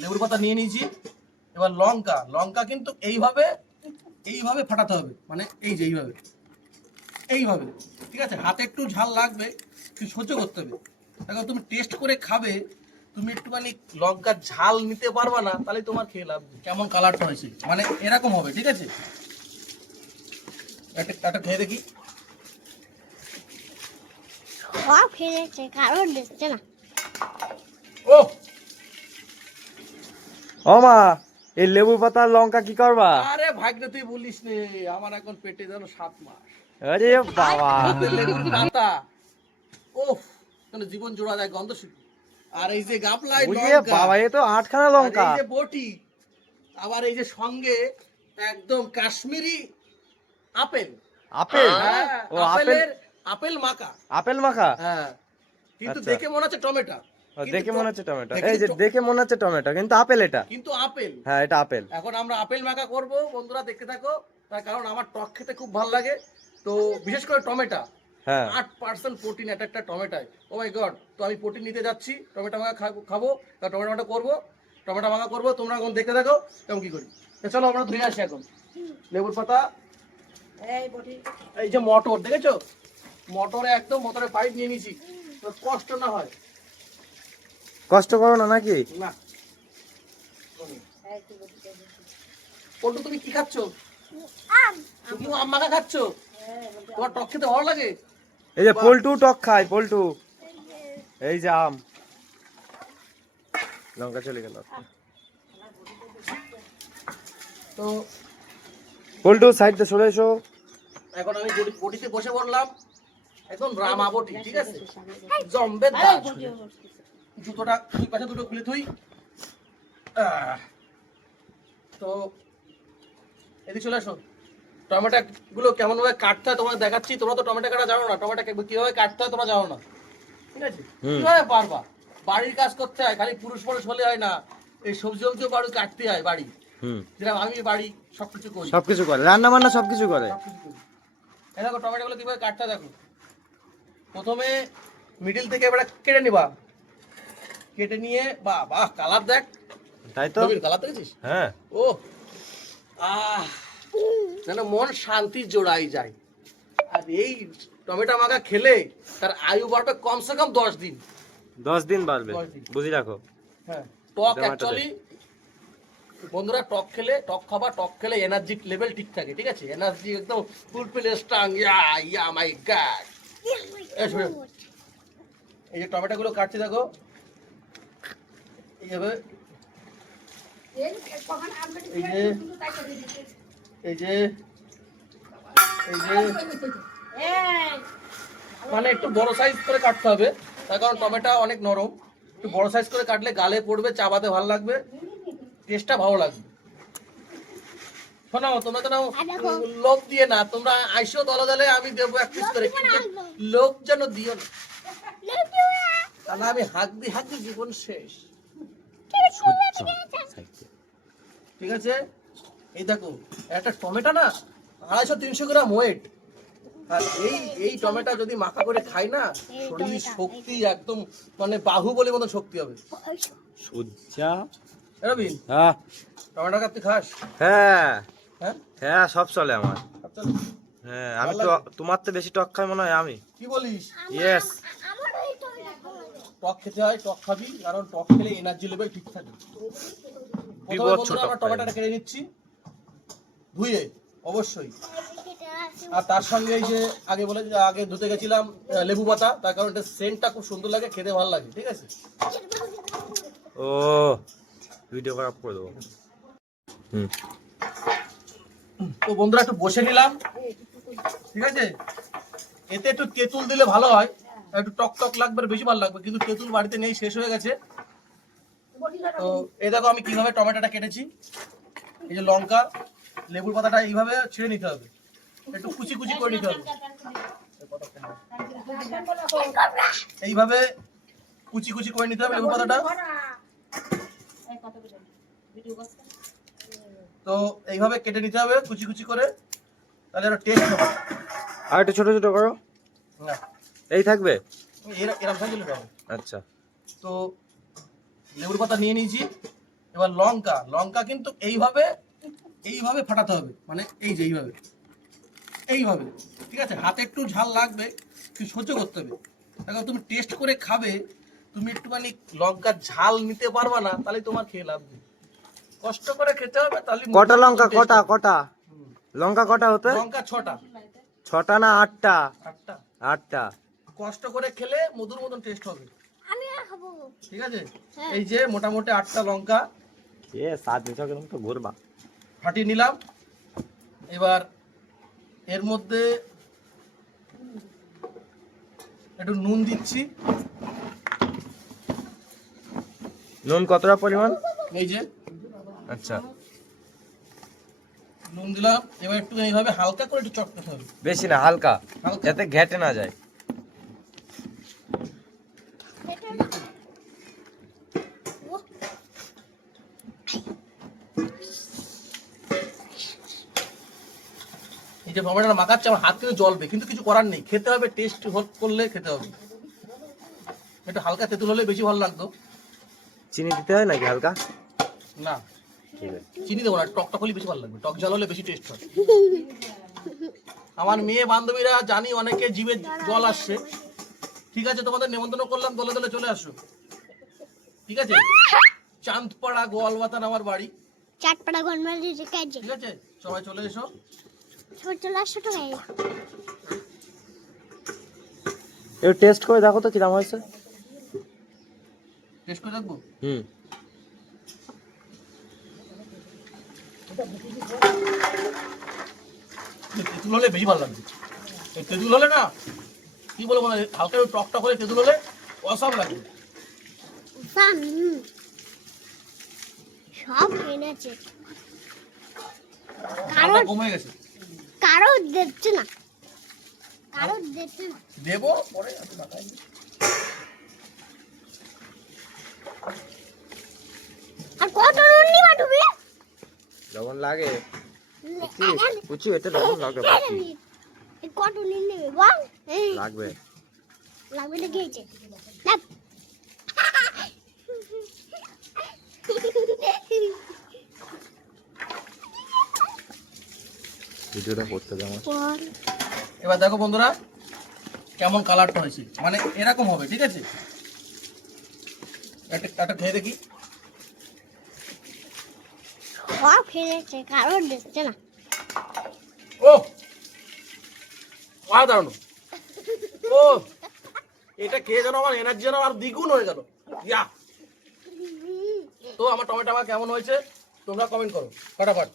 লেবুর পাতা নিয়ে নিয়েছি। এবার লঙ্কা, লঙ্কা কিন্তু এইভাবে এইভাবে ফাটাতে হবে, মানে এই যে এইভাবে এইভাবে, ঠিক আছে? হাতে একটু ঝাল লাগবে, কিন্তু সহ্য করতে হবে। দেখো তুমি টেস্ট করে খাবে, তুমি একটুখানি লঙ্কার ঝাল নিতে পারবা না, তাহলে তোমার খেয়ে লাভ নেই। কেমন কালারটা হয়েছে, মানে এরকম হবে, ঠিক আছে? একটা খেয়ে দেখি। সব খেয়েছে, কারণ দেখছে না। ও ও মা, এই লেবু পাতা লঙ্কা কি করবা? আরে ভাগ্নে তুই বলিস নে, আমার এখন পেটে যেন 7 মাস। আরে বাবা, হাতে লেবুর পাতা, ওফ, যেন জীবন জোড়া যায় গন্ধ শুকে। আর এই যে গাবলাই ওরে লঙ্কা, বাবা, এ তো 8খানা আর লঙ্কা। এই যে বটি, আবার এই যে সঙ্গে একদম কাশ্মীরি আপেল। আপেল? হ্যাঁ, ও আপেল, আপেল মাখা। আপেল মাখা। হ্যাঁ, কিন্তু আচ্ছা। দেখে মনে হচ্ছে টমেটো। ও, দেখে মনে হচ্ছে টমেটো। দেখে এই যে তো- দেখে মনে হচ্ছে টমেটো, কিন্তু আপেল এটা। কিন্তু আপেল। হ্যাঁ, এটা আপেল। এখন আমরা আপেল মাখা করব, বন্ধুরা দেখতে থাকো। তার কারণ আমার টক খেতে খুব ভালো লাগে, তো বিশেষ করে টমেটো। হ্যাঁ, 8% প্রোটিন একটা টমেটোয়। ও মাই গড, তো আমি প্রোটিন নিতে যাচ্ছি, টমেটো মাখা খাবো, তা টমেটো মাখা করবো, টমেটো মাখা করবো। তোমরা এখন দেখতে থাকো কেমন কি করি। তো চলো আমরা ধুয়ে আসি এখন। লেবুর পাতা, এই যে মটর দেখেছো, মটরে একদম মটরে পাইপ নিয়ে নিয়েছি, তো কষ্ট না হয়। কষ্ট করো না নাকি? না, পল্টু তুমি কি খাচ্ছ? তুমি আম মাখা খাচ্ছ? তোমার টক খেতে ভালো লাগে? এই যে পল্টু টক খায়, পল্টু। এই যে আম, লঙ্কা চলে গেল। তো পল্টু সাইড দিয়ে সরে এসো। এখন আমি বটিতে বসে পড়লাম, একদম রামা বটি, ঠিক আছে? জম্বের দাঁত। জুতোটা দুই পাশে দুটো খুলে থুই। তো এদিকে চলে আসো। টমেটো গুলো কেমন ভাবে কাটতে হয় তোমাকে দেখাচ্ছি। তোমরা তো টমেটো কাটা জানো না, টমেটো কিভাবে কাটতে হয় তোমরা জানো না, ঠিক আছে? কিভাবে পারবা? বাড়ির কাজ করতে হয়, খালি পুরুষ মানুষ হলে হয় না, এই সবজিও বাড়ি কাটতে হয় বাড়ি। যেরকম আমি বাড়ি সবকিছু করি, সবকিছু করে, রান্না বান্না সবকিছু করে। সবকিছু করি। এই দেখো টমেটো গুলো কিভাবে কাটতে হয় দেখো। প্রথমে মিডিল থেকে এবারে কেটে নিবা, কেটে নিয়ে বাহ কালার দেখ, তাই তো। কালার দেখেছিস? হ্যাঁ, ও আহ, যেন মন শান্তি জোড়াই যায়। আর এই টমেটো মাখা খেলে তার আয়ু বাড়বে কমসে কম 10 দিন। 10 দিন বাড়বে, 10 দিন। বুঝি রাখো। হ্যাঁ, টক টমেটো অ্যাকচুয়ালি বন্ধুরা, টক খেলে এনার্জি লেভেল ঠিক থাকে, ঠিক আছে? এনার্জি একদম ফুলফিল স্ট্রং। ইয়া মাই গড। এই যে টমেটো গুলো কাটছি দেখো, এইভাবে, এই যে এই যে এই যে মানে একটু বড় সাইজ করে কাটতে হবে, তার কারণ টমেটো অনেক নরম। একটু বড় সাইজ করে কাটলে গালে পড়বে, চাবাতে ভালো লাগবে, টেস্টটা ভালো লাগবে। শোনো, তোমরা তো লোভ দিয়ে না, তোমরা আইসো দলে দলে, আমি দেবো এক পিস করে, কিন্তু লোভ যেন দিও না, তাহলে আমি হাঁক দি জীবন শেষ, ঠিক আছে? এই দেখো একটা টমেটো না 250-300 গ্রাম ওয়েট। আর এই টমেটো যদি মাখা করে খাই না, শরীর শক্তি একদম, মানে বাহুবলীর মতো শক্তি হবে। সুজা। রবিন, হ্যাঁ, টমেটো কাটতে খাস? হ্যাঁ, হ্যাঁ, হ্যাঁ, সব চলে আমার। সব চলে? হ্যাঁ, আমি তো তোমার তো বেশি টক খাই মনে হয় আমি। কি বলিস? ইয়েস। টক খেতে হয়, টক খাবি, কারণ টক খেলে এনার্জি লেভেল ঠিক থাকে। প্রথমে বিভৎস বন্ধুরা আমরা টক খাই টমেটোটা কেটে নিচ্ছি ধুয়ে, অবশ্যই। আর তার সঙ্গে এই যে আগে ধুতে গেছিলাম লেবু পাতা, তার কারণ এটা সেন্টটা খুব সুন্দর লাগে, খেতে ভালো লাগে, ঠিক আছে? ও, ভিডিও খারাপ করে দেবো। তো বন্ধুরা একটু বসে নিলাম, ঠিক আছে? এতে একটু তেঁতুল দিলে ভালো হয়, একটু টক টক লাগবে, বেশি ভালো লাগবে, কিন্তু তেঁতুল বাড়িতে নেই, শেষ হয়ে গেছে। তো এই দেখো আমি কিভাবে টমেটোটা কেটেছি। এই যে লঙ্কা, লেবুর পাতাটা এইভাবে ছিঁড়ে নিতে হবে, একটু কুচি কুচি করে নিতে হবে, এইভাবে কুচি কুচি করে নিতে হবে লেবু পাতাটা। তো এইভাবে কেটে নিতে হবে কুচি কুচি করে, তাহলে একটা টেস্ট হবে। আর একটু ছোট ছোট করো। না, এই থাকবে। এরকম সাইজ হলে হবে। আচ্ছা। তো লেবুর পাতা নিয়ে নিয়েছি, এবার লঙ্কা, লঙ্কা কিন্তু এইভাবে এইভাবে ফাটাতে হবে, মানে এই যে এইভাবে এইভাবে, ঠিক আছে? হাতে একটু ঝাল লাগবে, একটু সহ্য করতে হবে। দেখো তুমি টেস্ট করে খাবে, তুমি একটুখানি লঙ্কার ঝাল নিতে পারবা না, তাহলে তোমার খেয়ে লাভ নেই। কষ্ট করে খেতে হবে, তাহলে কটা লঙ্কা, taste কটা হবে। কটা লঙ্কা কটা হতে? লঙ্কা 6টা। 6টা না 8টা? 8টা। 8টা। কষ্ট করে খেলে মধুর মতন টেস্ট হবে, আমি আর খাবো। ঠিক আছে? হ্যাঁ। এই যে মোটামুটি 8টা লঙ্কা এ সাত মিশা কেন তো ঘুরবা। ফাটিয়ে নিলাম। এবার এর মধ্যে একটু নুন দিচ্ছি, নুন কতটা পরিমাণ? এই যে আচ্ছা, নুন দিলাম। এবার একটু এইভাবে হালকা করে একটু চটকাতে হবে, বেশি না, হালকা, হালকা। যাতে ঘেটে না যায়। এই যে টমেটোটা মাখাচ্ছে, আমার হাত কিন্তু জ্বলবে, কিন্তু কিছু করার নেই, খেতে হবে, টেস্ট করলে খেতে হবে। একটু হালকা তেঁতুল হলে বেশি ভালো লাগতো। চিনি দিতে হয় নাকি হালকা? না, ঠিক আছে। চিনি দেবো না, টক টক হলে বেশি ভালো লাগবে, টক ঝাল হলে বেশি টেস্ট হয়। আমার মেয়ে বান্ধবীরা জানি অনেকে জিভে জল আসছে, ঠিক আছে? তোমাদের নেমন্তন্ন করলাম, দলে দলে চলে আসো, ঠিক আছে? চাঁদপাড়া গোয়ালবাতান আমার বাড়ি, চাটপাড়া গন্ডমাল দিয়েছে কাজে। ঠিক আছে? সবাই চলে এসো। ছোট লাশ ছোট গায়ে। একটু টেস্ট করে দেখো তো কিরকম হয়েছে। টেস্ট করে দেখবো। হুম। তেঁতুল হলে বেশি ভালো লাগবে। এই তেঁতুল হলে না, কি বলবো না, হালকা একটু টক টক করে তেঁতুল হলে অসম লাগবে। সব এনেছে, ঠান্ডা কমে গেছে, কারো দেখছে না, কারো দেখছে না। দেবো পরে এত মাথায় নেই। আর কত নুন নিবা তুমি? লবণ লাগে এখন কুচি, এটা লবণ লাগবে কুচি। এই কত নুন নেবে বল? এই লাগবে। লাগবে না গিয়েছে। দেখ। ভিডিওটা করতে দাও। বল। এবার দেখো বন্ধুরা কেমন কালারটা হয়েছে, মানে এরকম হবে, ঠিক আছে? একটা খেয়ে দেখি। সব ফেলেছে, কারো দেখছে না। ও দারুণ! ও এটা খেয়ে যেন আমার এনার্জি যেন আর দ্বিগুণ হয়ে গেল। ইয়া! তো আমার টমেটো কেমন হয়েছে তোমরা কমেন্ট করো ফটাফট।